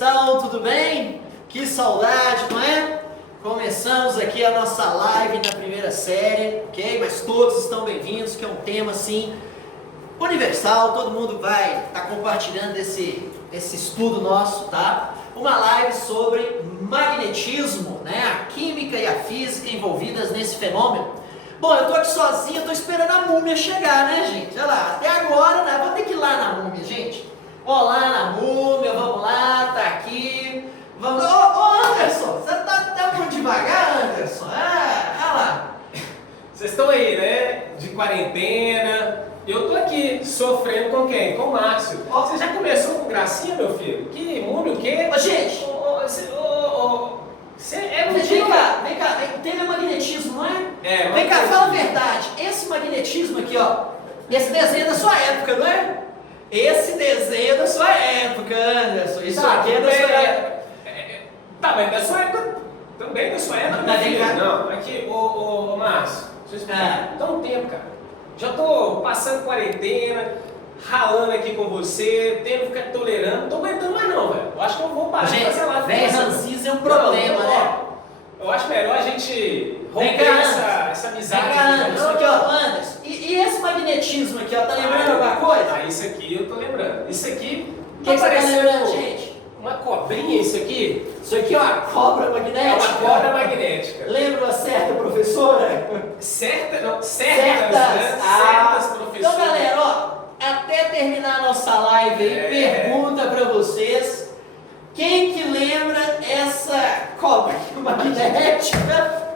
estão? Tudo bem? Que saudade, não é? Começamos aqui a nossa live na primeira série, ok? Mas todos estão bem-vindos, que é um tema assim universal, todo mundo vai estar compartilhando esse estudo nosso, tá? Uma live sobre magnetismo, né? A química e a física envolvidas nesse fenômeno. Bom, eu tô aqui sozinho, tô esperando a múmia chegar, né, gente? Olha lá, até agora, né? Vou ter que ir lá na múmia, gente. Ó lá na múmia, vamos lá, tá aqui. Vamos. Ô, Anderson, você tá muito devagar, Anderson? Olha lá. Vocês estão aí, né? De quarentena. Eu tô aqui sofrendo com quem? Com o Márcio. Você já começou com gracinha, meu filho? Que múmia, o quê? Ô, gente. Você é um Vem cá, teve magnetismo, não é? Vem cá, fala a verdade. Esse magnetismo aqui, ó. Esse desenho é da sua época, não é? Esse desenho é da sua época, Anderson. Isso aqui é da sua época. Tá, mas da sua época também, da sua época. Mas vem cá. Não, aqui, ô Márcio, deixa eu explicar. Dá um tempo, cara. Já tô passando quarentena, ralando aqui com você, tendo que ficar tolerando, não tô aguentando mais não, velho. Eu acho que eu vou parar de fazer live. Véi, rancis é um problema, né? Eu acho melhor a gente Vem romper cá, essa amizade. Vem cá, Anderson, aqui, ó, Anderson. E esse magnetismo aqui, ó, tá lembrando alguma coisa? Ah, isso aqui eu tô lembrando. Isso aqui O que você tá lembrando, gente? Uma cobrinha, isso aqui? Isso aqui é uma cobra magnética. É uma cobra magnética. Lembra uma certa professora? Certas, né? Certas professoras. Então, galera, ó, até terminar a nossa live aí, pergunta pra vocês. Quem que lembra essa cobra magnética?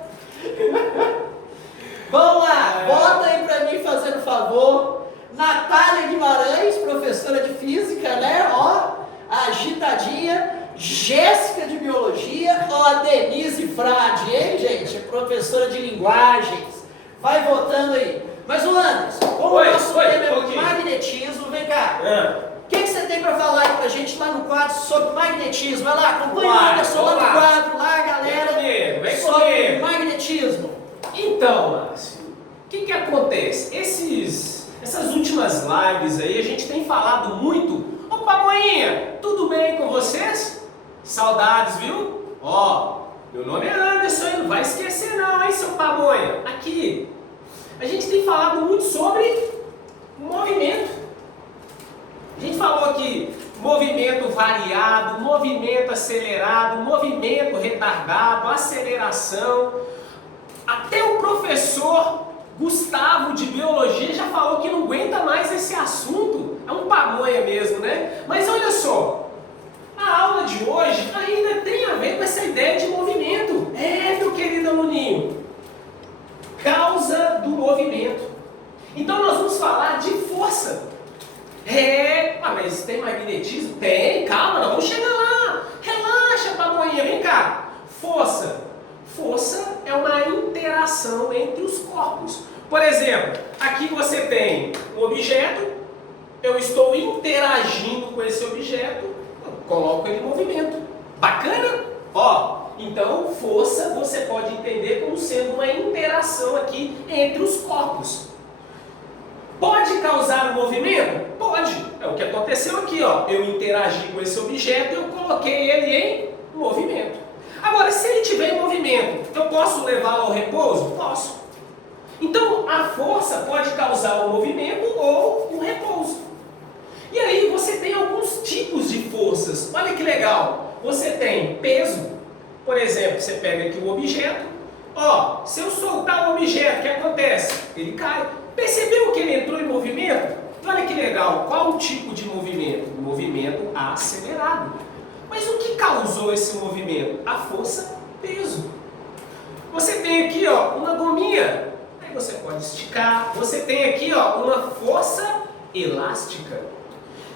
Vamos lá, bota aí pra mim fazendo favor. Natália Guimarães, professora de física, né? Ó, agitadinha. Jéssica de biologia, ó, a Denise Frade, hein, gente? Professora de linguagens. Vai votando aí. Mas o Anderson, como o nosso tema é magnetismo, vem cá. O que você tem para falar aí pra gente lá no quadro sobre magnetismo? Vai lá, acompanha o Anderson lá no quadro, lá, galera. Vem sobre comigo. magnetismo. Então, Márcio, o que acontece? Essas últimas lives aí, a gente tem falado muito. Opa, Moinha, tudo bem com vocês? Saudades, viu? Ó, meu nome é Anderson, não vai esquecer não, hein, seu pamonha? Aqui, a gente tem falado muito sobre movimento. A gente falou aqui movimento variado, movimento acelerado, movimento retardado, aceleração. Até o professor Gustavo de biologia já falou que não aguenta mais esse assunto. É um pamonha mesmo, né? Mas olha só, a aula de hoje ainda tem a ver com essa ideia de movimento. Meu querido aluninho, causa do movimento. Então nós vamos falar de força. Mas tem magnetismo? Tem, calma, nós vamos chegar lá. Relaxa, pamonha, vem cá. Força. Força é uma interação entre os corpos. Por exemplo, aqui você tem um objeto, eu estou interagindo com esse objeto, eu coloco ele em movimento. Bacana? Ó, então força você pode entender como sendo uma interação aqui entre os corpos. Pode causar um movimento? Pode. É o que aconteceu aqui, ó. Eu interagi com esse objeto e eu coloquei ele em movimento. Agora, se ele estiver em movimento, eu posso levá-lo ao repouso? Posso. Então, a força pode causar um movimento ou um repouso. E aí você tem alguns tipos de forças. Olha que legal. Você tem peso. Por exemplo, você pega aqui um objeto. Ó, se eu soltar o objeto, o que acontece? Ele cai. Percebeu que ele entrou em movimento? Olha que legal. Qual o tipo de movimento? Movimento acelerado. Mas o que causou esse movimento? A força peso. Você tem aqui, ó, uma gominha. Aí você pode esticar. Você tem aqui, ó, uma força elástica.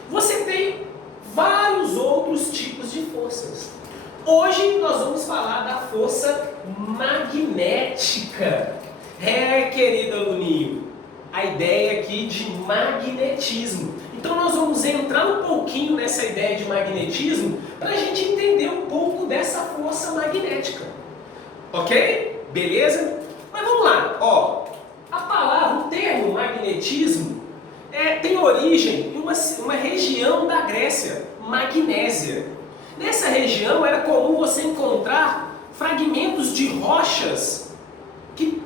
Você tem vários outros tipos de forças. Hoje nós vamos falar da força magnética. Querido aluninho, a ideia aqui de magnetismo. Então nós vamos entrar um pouquinho nessa ideia de magnetismo para a gente entender um pouco dessa força magnética. Ok? Beleza? Mas vamos lá. Ó, a palavra, o termo magnetismo tem origem em uma região da Grécia, Magnésia. Nessa região era comum você encontrar fragmentos de rochas que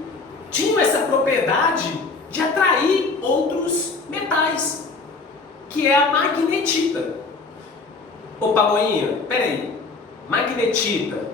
tinham essa propriedade de atrair outros metais, que é a magnetita. Ô Pamonha, peraí, magnetita,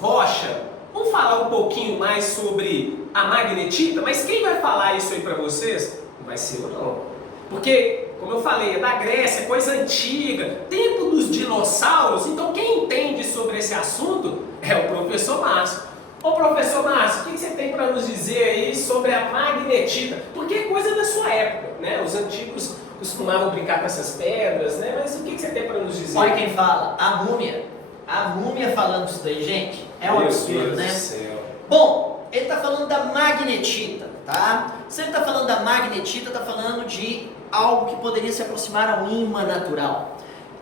rocha, vamos falar um pouquinho mais sobre a magnetita? Mas quem vai falar isso aí para vocês? Não vai ser eu não. Porque, como eu falei, é da Grécia, coisa antiga, tempo dos dinossauros, então quem entende sobre esse assunto é o professor Márcio. Ô professor Márcio, o que você tem para nos dizer aí sobre a magnetita? Porque é coisa da sua época, né? Os antigos costumavam brincar com essas pedras, né? Mas o que você tem para nos dizer? Olha quem fala, a múmia. A múmia falando isso daí, gente. É um absurdo, né? Deus do céu. Bom, ele está falando da magnetita, tá? Se ele está falando da magnetita, está falando de algo que poderia se aproximar a um ímã natural.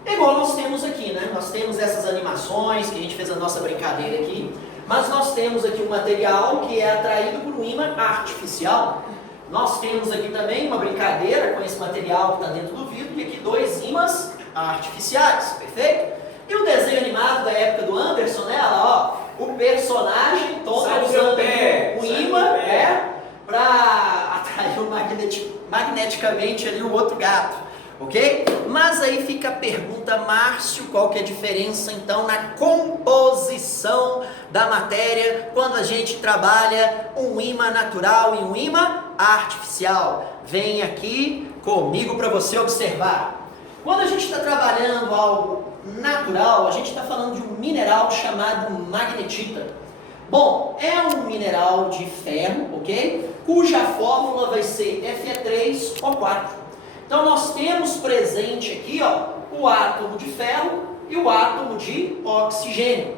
É igual nós temos aqui, né? Nós temos essas animações, que a gente fez a nossa brincadeira aqui, mas nós temos aqui um material que é atraído por um ímã artificial. Nós temos aqui também uma brincadeira com esse material que está dentro do vidro, e aqui dois ímãs artificiais, perfeito? E o desenho animado da época do Anderson, né? Olha lá, ó, o personagem todo usando um ímã para atrair magneticamente ali o outro gato, ok? Mas aí fica a pergunta, Márcio, qual que é a diferença então na composição da matéria quando a gente trabalha um ímã natural e um ímã artificial? Vem aqui comigo para você observar. Quando a gente está trabalhando algo natural, a gente está falando de um mineral chamado magnetita. Bom, é um mineral de ferro, ok? Cuja fórmula vai ser Fe3O4. Então nós temos presente aqui, ó, o átomo de ferro e o átomo de oxigênio.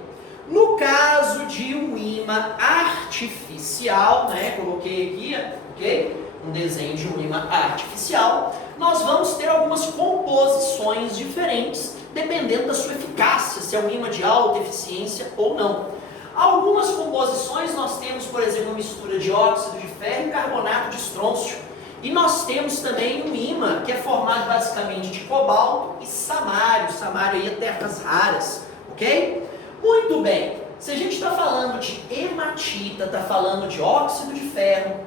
No caso de um ímã artificial, né? Coloquei aqui, ok? Um desenho de um ímã artificial. Nós vamos ter algumas composições diferentes, dependendo da sua eficácia, se é um ímã de alta eficiência ou não. Algumas composições nós temos, por exemplo, uma mistura de óxido de ferro e carbonato de estrôncio. E nós temos também um ímã que é formado basicamente de cobalto e samário. Samário aí é terras raras, ok? Muito bem, se a gente está falando de hematita, está falando de óxido de ferro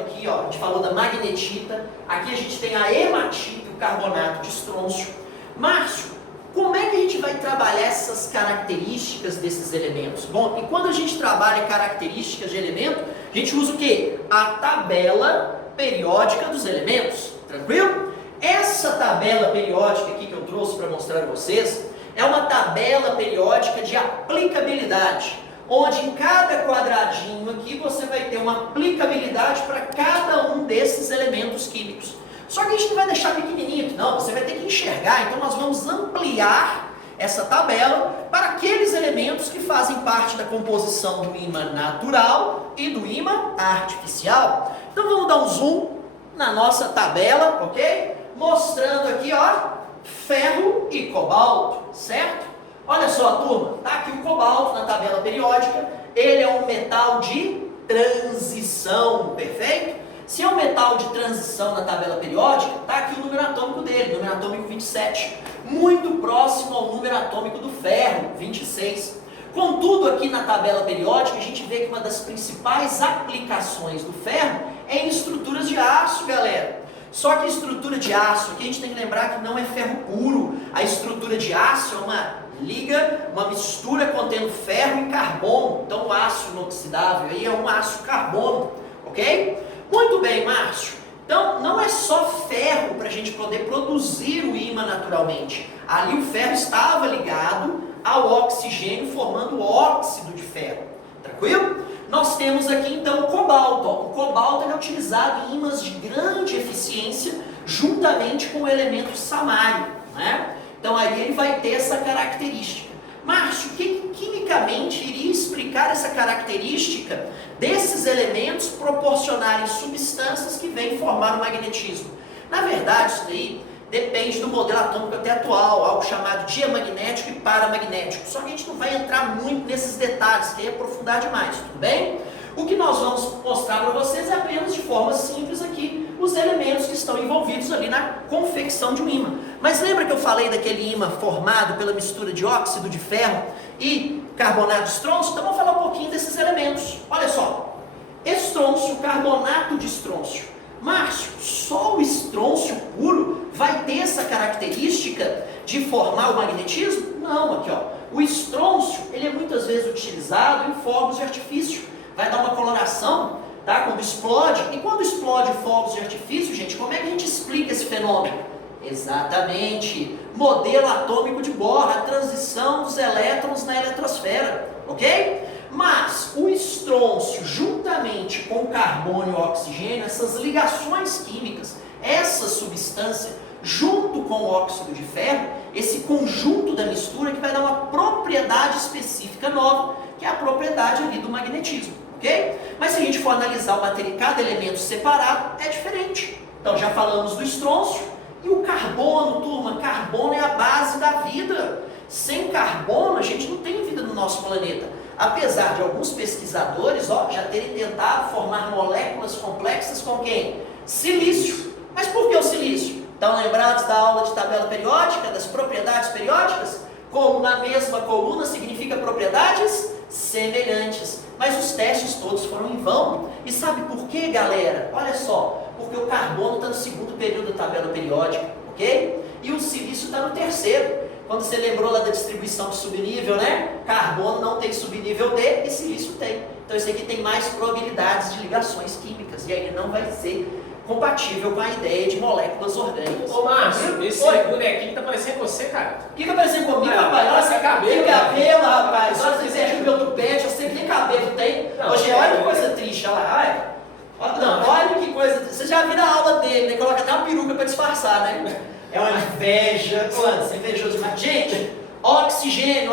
aqui, ó, a gente falou da magnetita, aqui a gente tem a hematita e o carbonato de estrôncio. Márcio, como é que a gente vai trabalhar essas características desses elementos? Bom, e quando a gente trabalha características de elemento, a gente usa o quê? A tabela periódica dos elementos, tranquilo? Essa tabela periódica aqui que eu trouxe para mostrar a vocês, é uma tabela periódica de aplicabilidade, onde em cada quadradinho aqui você vai ter uma aplicabilidade para cada um desses elementos químicos. Só que a gente não vai deixar pequenininho, não, você vai ter que enxergar, então nós vamos ampliar essa tabela para aqueles elementos que fazem parte da composição do ímã natural e do ímã artificial. Então vamos dar um zoom na nossa tabela, ok? Mostrando aqui, ó, ferro e cobalto, certo? Olha só, turma, tá aqui o cobalto na tabela periódica, ele é um metal de transição, perfeito? Se é um metal de transição na tabela periódica, tá aqui o número atômico dele, número atômico 27, muito próximo ao número atômico do ferro, 26. Contudo, aqui na tabela periódica, a gente vê que uma das principais aplicações do ferro é em estruturas de aço, galera. Só que a estrutura de aço, aqui a gente tem que lembrar que não é ferro puro. A estrutura de aço é uma liga, uma mistura contendo ferro e carbono. Então o aço inoxidável aí é um aço carbono, ok? Muito bem, Márcio. Então não é só ferro para a gente poder produzir o ímã naturalmente. Ali o ferro estava ligado ao oxigênio formando óxido de ferro. Tranquilo? Nós temos aqui então o cobalto. O cobalto é utilizado em ímãs de grande eficiência juntamente com o elemento samário, né? Então aí ele vai ter essa característica. Márcio, o que quimicamente iria explicar essa característica desses elementos proporcionarem substâncias que vêm formar o magnetismo? Na verdade, isso daí depende do modelo atômico até atual, algo chamado diamagnético e paramagnético. Só que a gente não vai entrar muito nesses detalhes, que é aprofundar demais, tudo bem? O que nós vamos mostrar para vocês é apenas de forma simples aqui, os elementos que estão envolvidos ali na confecção de um ímã. Mas lembra que eu falei daquele ímã formado pela mistura de óxido de ferro e carbonato de estrôncio? Então vamos falar um pouquinho desses elementos. Olha só, estrôncio, carbonato de estrôncio. Márcio, só o estrôncio puro vai ter essa característica de formar o magnetismo? Não, aqui ó, o estrôncio, ele é muitas vezes utilizado em fogos de artifício, vai dar uma coloração, tá? Quando explode, e quando explode fogos de artifício, gente, como é que a gente explica esse fenômeno? Exatamente, modelo atômico de Bohr, a transição dos elétrons na eletrosfera, ok? Mas o estrôncio, juntamente com o carbono e o oxigênio, essas ligações químicas, essa substância, junto com o óxido de ferro, esse conjunto da mistura que vai dar uma propriedade específica nova, que é a propriedade ali do magnetismo, ok? Mas se a gente for analisar o material, cada elemento separado, é diferente. Então já falamos do estrôncio e o carbono, turma. Carbono é a base da vida. Sem carbono a gente não tem vida no nosso planeta. Apesar de alguns pesquisadores já terem tentado formar moléculas complexas com quem? Silício. Mas por que o silício? Estão lembrados da aula de tabela periódica, das propriedades periódicas? Como na mesma coluna significa propriedades semelhantes. Mas os testes todos foram em vão. E sabe por quê, galera? Olha só, porque o carbono está no segundo período da tabela periódica, ok? E o silício está no terceiro. Quando você lembrou lá da distribuição de subnível, né? Carbono não tem subnível D e silício tem. Então esse aqui tem mais probabilidades de ligações químicas. E aí não vai ser compatível com a ideia de moléculas orgânicas. Ô Márcio, esse bonequinho tá parecendo você, cara. O que tá parecendo comigo, Não, rapaz? olha sem cabelo. Tem cabelo, rapaz. Olha, você veja o meu tupete, eu sei que nem cabelo tem. Não, Hoje, olha que coisa triste, olha lá. Olha que coisa. Você já viu a aula dele, né? Coloca até uma peruca para disfarçar, né? É uma inveja. Você é invejoso demais. Gente, oxigênio,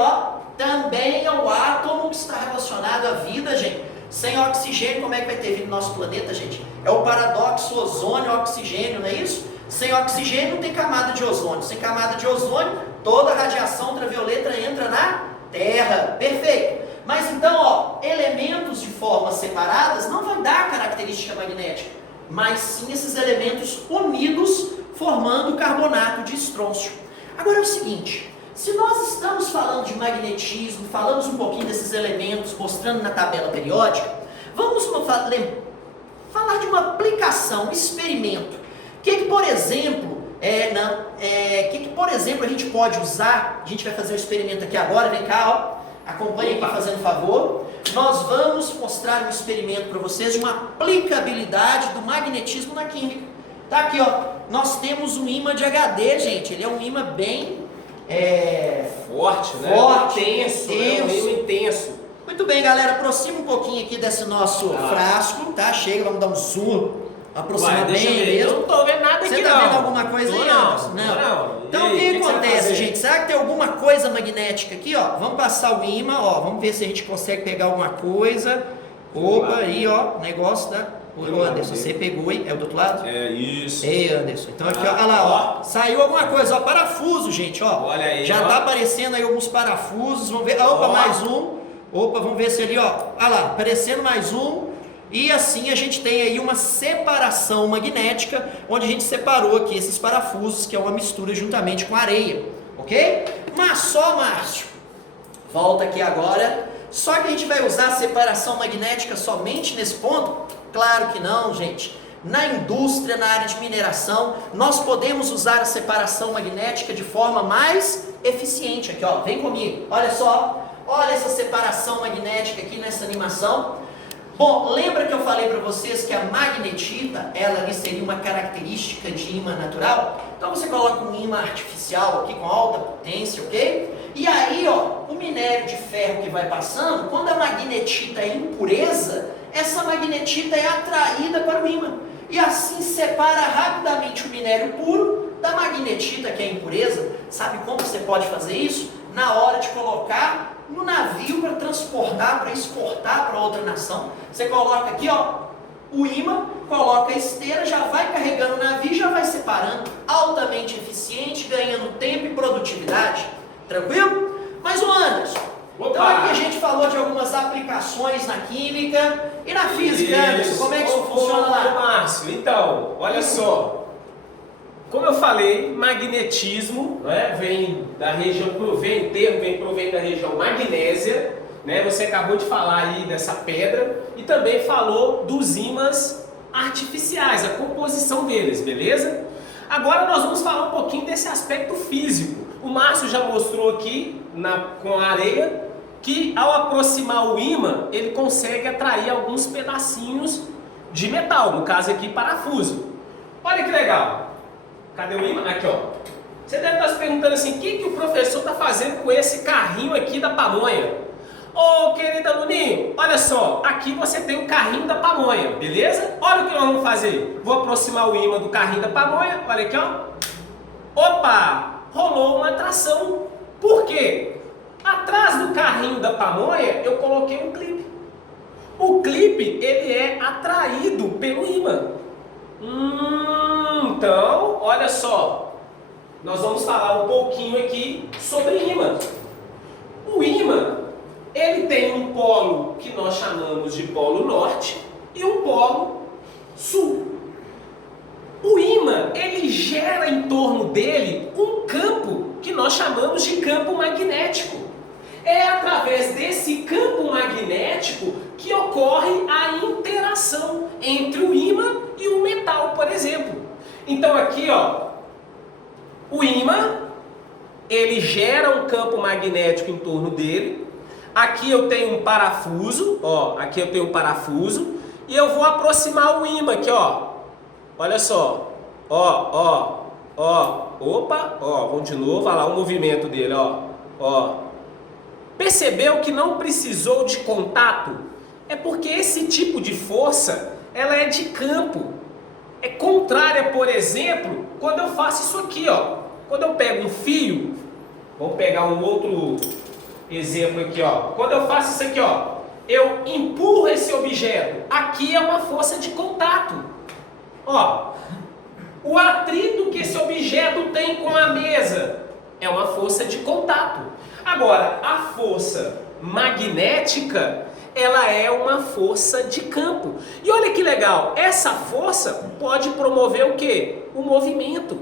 também é o átomo que está relacionado à vida, gente. Sem oxigênio, como é que vai ter vida no nosso planeta, gente? É o paradoxo ozônio-oxigênio, não é isso? Sem oxigênio não tem camada de ozônio. Sem camada de ozônio, toda a radiação ultravioleta entra na Terra. Perfeito. Mas então, elementos de formas separadas não vai dar característica magnética, mas sim esses elementos unidos formando carbonato de estrôncio. Agora é o seguinte, se nós estamos falando de magnetismo, falamos um pouquinho desses elementos, mostrando na tabela periódica, vamos falar de uma aplicação, um experimento. Por exemplo, a gente pode usar? A gente vai fazer um experimento aqui agora, vem cá, acompanha aqui fazendo favor. Nós vamos mostrar um experimento para vocês de uma aplicabilidade do magnetismo na química. Tá aqui, nós temos um ímã de HD, gente, ele é um ímã bem forte, né? Forte, intenso. Né? Um ímã intenso. Muito bem, galera, aproxima um pouquinho aqui desse nosso frasco, tá? Chega, vamos dar um zoom, aproxima bem mesmo. Eu não tô vendo nada aqui, Você tá vendo alguma coisa aí, Anderson? Não. Então o que acontece, gente? Será que tem alguma coisa magnética aqui, Vamos passar o ímã, vamos ver se a gente consegue pegar alguma coisa. Opa, aí, negócio da... Ô Anderson, você pegou aí? É o do outro lado? É isso. Ei, Anderson. Então aqui, olha lá, saiu alguma coisa, parafuso, gente, Olha aí, já tá aparecendo aí alguns parafusos, vamos ver. Opa, mais um. Opa, vamos ver se ali, olha lá, aparecendo mais um. E assim a gente tem aí uma separação magnética, onde a gente separou aqui esses parafusos, que é uma mistura juntamente com areia, ok? Mas só, Márcio, volta aqui agora. Só que a gente vai usar a separação magnética somente nesse ponto? Claro que não, gente. Na indústria, na área de mineração, nós podemos usar a separação magnética de forma mais eficiente. Aqui, vem comigo. Olha só, olha essa separação magnética aqui nessa animação. Bom, lembra que eu falei para vocês que a magnetita, ela ali seria uma característica de ímã natural? Então você coloca um ímã artificial aqui com alta potência, ok? E aí, o minério de ferro que vai passando, quando a magnetita é impureza, essa magnetita é atraída para o ímã. E assim separa rapidamente o minério puro da magnetita, que é impureza. Sabe como você pode fazer isso? Na hora de colocar no navio para transportar, para exportar para outra nação. Você coloca aqui, o ímã, coloca a esteira, já vai carregando o navio, já vai separando. Altamente eficiente, ganhando tempo e produtividade. Tranquilo? Mas o Anderson, então aqui a gente falou falou de algumas aplicações na química e na física, Anderson. Como é que isso funciona Ô, lá? Márcio, então, olha só. Como eu falei, magnetismo, né, vem da região, provém da região magnésia, né? Você acabou de falar aí dessa pedra e também falou dos ímãs artificiais, a composição deles, beleza? Agora nós vamos falar um pouquinho desse aspecto físico. O Márcio já mostrou aqui com a areia que ao aproximar o ímã, ele consegue atrair alguns pedacinhos de metal, no caso aqui parafuso. Olha que legal! Cadê o ímã? Aqui, ó. Você deve estar se perguntando assim, o que o professor está fazendo com esse carrinho aqui da pamonha? Ô, querido aluninho, olha só, aqui você tem o carrinho da pamonha, beleza? Olha o que nós vamos fazer. Vou aproximar o ímã do carrinho da pamonha, olha aqui, ó. Opa, rolou uma atração. Por quê? Atrás do carrinho da pamonha, eu coloquei um clipe. O clipe, ele é atraído pelo ímã. Então, olha só, nós vamos falar um pouquinho aqui sobre ímã. O ímã, ele tem um polo que nós chamamos de polo norte e um polo sul. O ímã, ele gera em torno dele um campo que nós chamamos de campo magnético. É através desse campo magnético que ocorre a interação entre o ímã e o metal, por exemplo. Então aqui, ó, o ímã, ele gera um campo magnético em torno dele. Aqui eu tenho um parafuso, ó, aqui eu tenho um parafuso e eu vou aproximar o ímã aqui, ó. Olha só, ó, opa, ó, vamos de novo, olha lá o movimento dele, ó. Percebeu que não precisou de contato? É porque esse tipo de força, ela é de campo. É contrária, por exemplo, quando eu faço isso aqui, ó. Quando eu pego um fio, vamos pegar um outro exemplo aqui, ó. Quando eu faço isso aqui, ó, eu empurro esse objeto. Aqui é uma força de contato. Ó, o atrito que esse objeto tem com a mesa é uma força de contato. Agora, a força magnética, ela é uma força de campo. E olha que legal, essa força pode promover o quê? O movimento.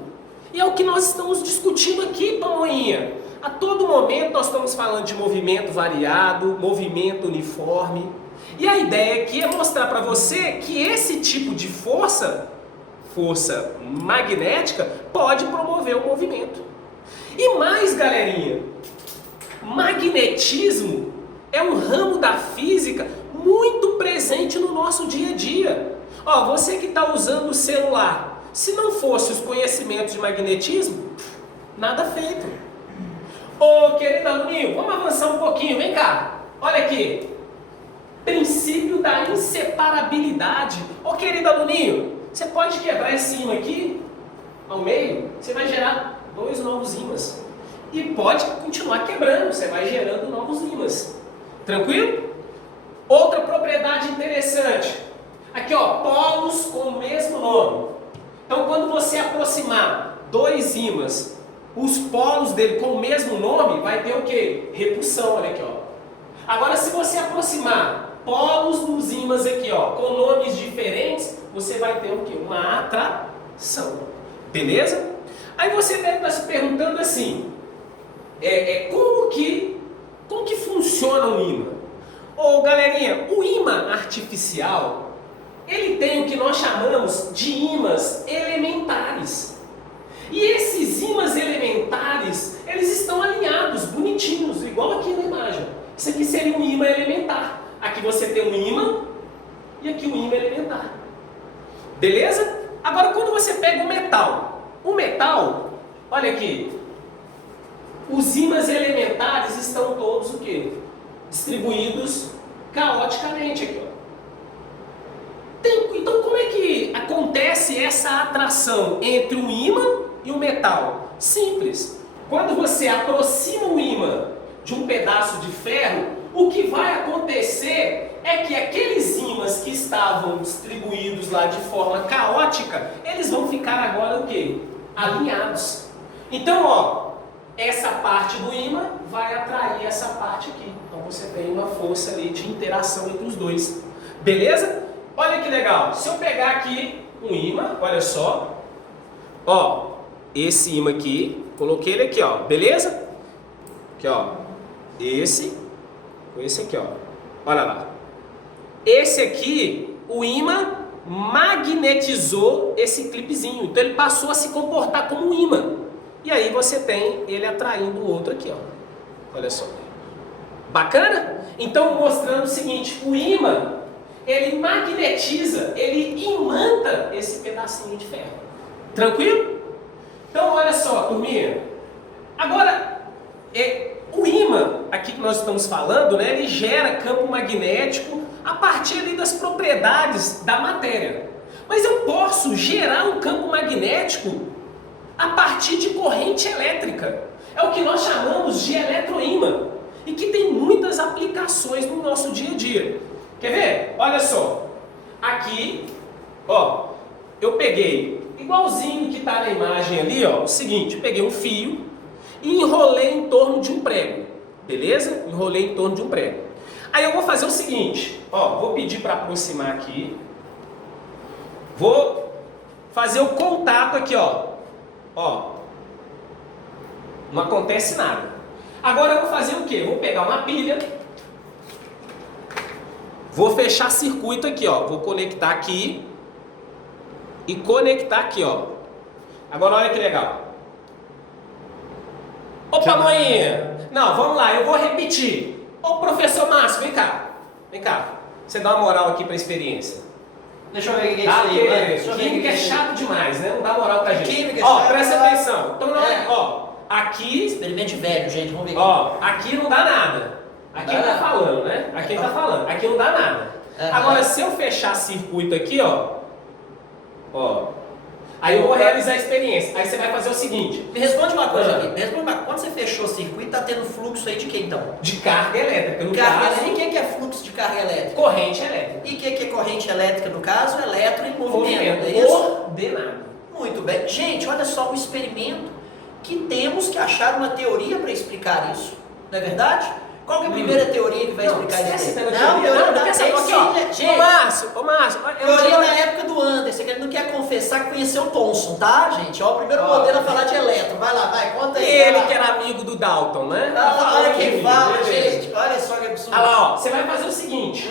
E é o que nós estamos discutindo aqui, pamonha. A todo momento nós estamos falando de movimento variado, movimento uniforme. E a ideia aqui é mostrar para você que esse tipo de força magnética, pode promover o movimento. E mais, galerinha, magnetismo é um ramo da física muito presente no nosso dia a dia. Ó, você que está usando o celular, se não fosse os conhecimentos de magnetismo, nada feito. Ô, querido aluninho, vamos avançar um pouquinho, vem cá. Olha aqui. Princípio da inseparabilidade. Ô, querido aluninho, você pode quebrar esse ímã aqui, ao meio, você vai gerar 2 novos ímãs. E pode continuar quebrando, você vai gerando novos ímãs. Tranquilo? Outra propriedade interessante. Aqui, ó, polos com o mesmo nome. Então, quando você aproximar 2 ímãs, os polos dele com o mesmo nome, vai ter o quê? Repulsão, olha aqui, ó. Agora, se você aproximar polos dos ímãs aqui, ó, com nomes diferentes, você vai ter o quê? Uma atração. Beleza? Aí você deve estar se perguntando assim, como que funciona o ímã? Ô, galerinha, o ímã artificial, ele tem o que nós chamamos de ímãs elementares. E esses ímãs elementares, eles estão alinhados, bonitinhos, igual aqui na imagem. Isso aqui seria um ímã elementar. Aqui você tem um ímã e aqui um ímã elementar. Beleza? Agora, quando você pega o metal, olha aqui, os ímãs elementares estão todos o quê? Distribuídos caoticamente aqui, ó. Então, como é que acontece essa atração entre o ímã e o metal? Simples. Quando você aproxima o ímã de um pedaço de ferro, o que vai acontecer é que aqueles ímãs que estavam distribuídos lá de forma caótica, eles vão ficar agora o quê? Alinhados. Então, ó, essa parte do ímã vai atrair essa parte aqui. Então você tem uma força ali de interação entre os dois. Beleza? Olha que legal. Se eu pegar aqui um ímã, olha só. Ó, esse ímã aqui, coloquei ele aqui, ó. Beleza? Aqui, ó. Esse aqui, ó. Olha lá. Esse aqui, o ímã magnetizou esse clipezinho. Então ele passou a se comportar como um ímã. E aí você tem ele atraindo o outro aqui, ó. Olha só. Bacana? Então mostrando o seguinte, o ímã, ele magnetiza, ele imanta esse pedacinho de ferro. Tranquilo? Então olha só, turminha. Agora, o ímã, aqui que nós estamos falando, né, ele gera campo magnético a partir ali das propriedades da matéria. Mas eu posso gerar um campo magnético a partir de corrente elétrica. É o que nós chamamos de eletroímã e que tem muitas aplicações no nosso dia a dia. Quer ver? Olha só. Aqui, ó, eu peguei, igualzinho que está na imagem ali, ó, o seguinte, eu peguei um fio e enrolei em torno de um prego. Beleza? Enrolei em torno de um prego. Aí eu vou fazer o seguinte, ó, vou pedir para aproximar aqui. Vou fazer o contato aqui, ó. Ó, não acontece nada. Agora eu vou fazer o quê? Vou pegar uma pilha, vou fechar circuito aqui, ó. Vou conectar aqui e conectar aqui, ó. Agora olha que legal. Opa, moinha! Não, vamos lá, eu vou repetir. Ô, professor Márcio, vem cá. Vem cá. Você dá uma moral aqui pra experiência. Deixa eu ver o que é Tá, isso aí, porque química é chato demais, né? Não dá moral pra gente. Química é ó, chato. presta atenção. Então, ó, aqui... Experimente velho, gente, vamos ver. Ó, aqui não dá nada. Aqui tá falando, né? Aqui tá falando. Aqui não dá nada. Agora, se eu fechar circuito aqui, ó. Aí eu vou realizar a experiência. Aí você vai fazer o seguinte. Me responde uma coisa aqui. Me responde uma coisa. Quando você fechou o circuito, tá tendo fluxo aí de que então? De carga elétrica. No carga caso, elétrica. E o que é fluxo de carga elétrica? Corrente elétrica. E o que é corrente elétrica no caso? Eletro em movimento. É isso? Ordenado. Muito bem. Gente, olha só um experimento que temos que achar uma teoria para explicar isso. Não é verdade? Qual que é a primeira teoria que vai explicar isso? Não, teoria não. Gente, ô Márcio, teoria na época do Anderson, que ele não quer confessar que conheceu o Thomson, tá, gente? Ó, o primeiro modelo a falar de elétron. Vai lá, vai, conta aí. Ele que era amigo do Dalton, né? Olha quem fala, gente. Olha só que absurdo. Olha lá, ó, você vai fazer o seguinte.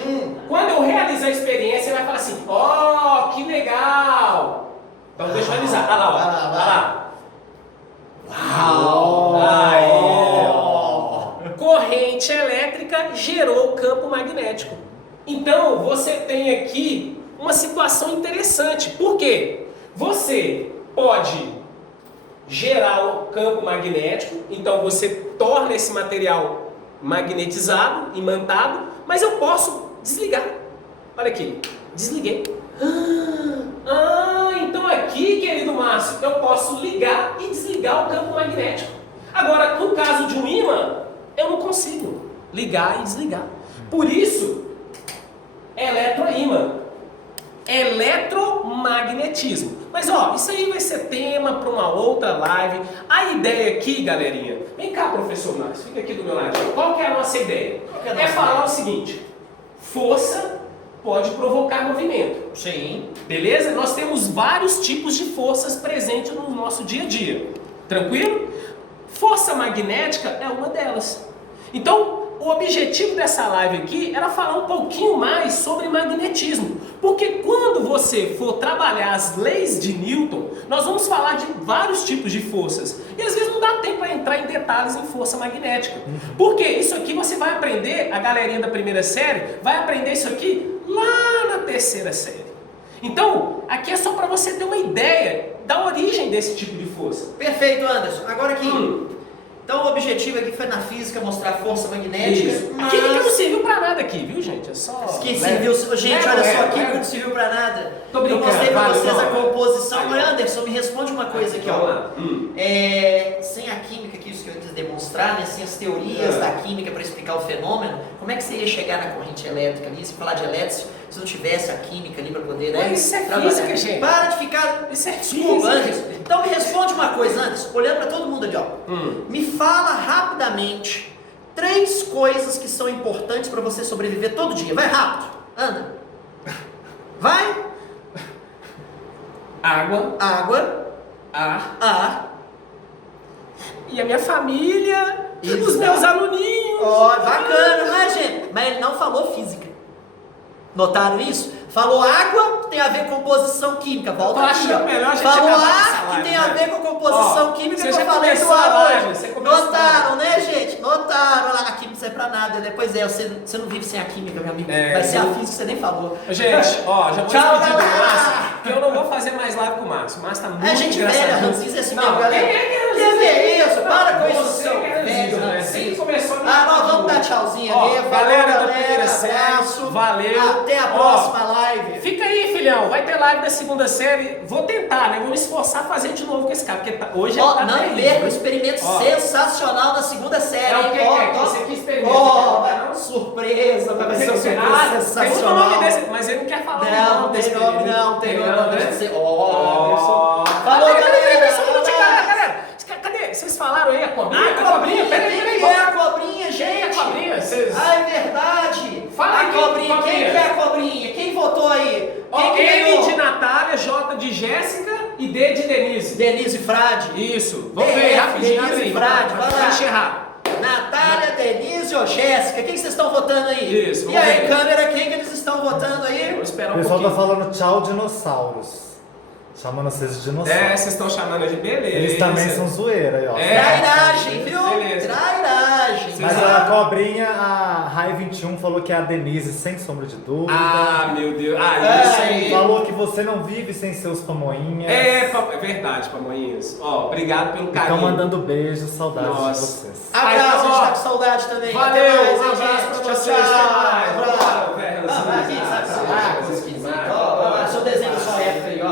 Quando eu realizar a experiência, você vai falar assim, ó, que legal. Então deixa eu realizar. Olha lá, ó. Olha lá. Uau! Corrente elétrica gerou campo magnético. Então você tem aqui uma situação interessante. Por quê? Você pode gerar o campo magnético, então você torna esse material magnetizado, imantado, mas eu posso desligar. Olha aqui, desliguei. Então aqui, querido Márcio, eu posso ligar e desligar o campo magnético. Agora, no caso de um ímã, eu não consigo ligar e desligar. Por isso, eletroímã, eletromagnetismo. Mas ó, isso aí vai ser tema para uma outra live. A ideia aqui, galerinha, vem cá, professor Márcio, fica aqui do meu lado. Qual que é a nossa ideia? É falar o seguinte: força pode provocar movimento. Sim. Beleza? Nós temos vários tipos de forças presentes no nosso dia a dia. Tranquilo? Força magnética é uma delas. Então, o objetivo dessa live aqui era falar um pouquinho mais sobre magnetismo. Porque quando você for trabalhar as leis de Newton, nós vamos falar de vários tipos de forças. E às vezes não dá tempo para entrar em detalhes em força magnética. Porque isso aqui você vai aprender, a galerinha da primeira série vai aprender isso aqui lá na terceira série. Então, aqui é só para você ter uma ideia da origem desse tipo de força. Perfeito, Anderson. Agora aqui, então o objetivo aqui foi na física mostrar força magnética. Isso. A química não serviu para nada aqui, viu, gente? gente, é só... Que serviu, gente, olha só, química não serviu pra nada. Tô brincando, Eu mostrei pra vai, vocês a vai. composição. Vai. Mas Anderson, me responde uma coisa aqui, Vamos ó. lá. Sem a química, que isso que eu quis demonstrar, né? Sem as teorias da química para explicar o fenômeno, como é que você ia chegar na corrente elétrica ali? Se falar de elétrico, se não tivesse a química ali para poder, né? Mas isso é trabalhar. física, gente. Para de ficar... Isso é Desculpa, física. Anderson. Então me responde uma coisa, Anderson, olhando para todo mundo ali, ó. Me fala rapidamente 3 coisas que são importantes para você sobreviver todo dia. Vai rápido, anda. Vai. Água, Ar. e a minha família, Isso. os meus aluninhos. Ó, bacana, né, gente? Mas ele não falou física. Notaram isso? Falou água, que tem a ver com composição química. Volta Eu tô aqui, achando ó. melhor a gente Falou acabar essa ar, que live, tem a né? ver com composição Ó, química, você que eu já falei do começou a ar live, hoje. você começou. Notaram, né, gente? Notaram. Olha lá, a química não serve pra nada. Depois você não vive sem a química, meu amigo. Vai ser a física que você nem falou. Gente, ó, já vou Tchau, despedir do galera. Márcio, que eu não vou fazer mais live com o Márcio. O Márcio tá muito É gente engraçado. velha, Rancis, é assim Não, mesmo, galera. quem é que é Que isso? Para com isso, Você seu que é velho, Rancis, né? Rancis. Você que começou a me Nós falar vamos de dar tchauzinho Ó, ali. Falou, galera da primeira série, abraço. valeu. Até a Ó, próxima live. Fica aí, filhão. Vai ter live da segunda série. Vou tentar, né? Vou me esforçar a fazer de novo com esse cara, porque hoje Ó, tá não terrível. perca o experimento Ó. sensacional da segunda série. É o que hein? Ó, que é? ó. Você que experimenta. Ó, Quer não? surpresa, vai ser um Pergunta o nome sensacional. desse, mas ele não quer falar o Não, nome desse tem nome experimento. não, tem nome não. né? Deixa eu dizer. Ó, Ó. falou, Cadê, galera. só um minutinho, galera. Cadê? Vocês falaram aí a cobrinha? A cobrinha, Peraí. quem que é a cobrinha, gente? Quem é a cobrinha? Vocês... Ah, é verdade. Fala a aí, quem- cobrinha, quem cobrinha? que é a cobrinha? Quem votou aí? Ó, Quem que M ganhou? de Natália, J de Jéssica e D de Denise. Denise Frade. Isso. Vamos ver rapidinho. Denise abre aí. Frade, vai lá. encerrar. Natália, Denise ou Jéssica? Quem que vocês estão votando aí? Isso, E vamos aí, ver. câmera, quem que eles estão votando aí? Vou esperar O um pessoal tá pouquinho. falando tchau, dinossauros. Chamando vocês de dinossauros. Vocês estão chamando de beleza. Eles também são zoeira aí, ó. Trairagem, viu? Beleza. Trairagem. Mas Vocês- a cobrinha, a Rai 21 falou que é a Denise, sem sombra de dúvida. Ah, meu Deus. Ah, isso aí. Falou que você não vive sem seus pamoinhas. É verdade, pamonhinhas. Ó, obrigado pelo carinho. Estão mandando beijos, saudades Nossa. de vocês. Abraço, Então, a gente ó, tá com saudade também. Valeu, Até mais, um hein, abraço gente? pra Tchau, vocês. tchau. Até mais. Abraço. Vamos, velho. Ah, vai aqui, sai pra lá, coisa esquisita.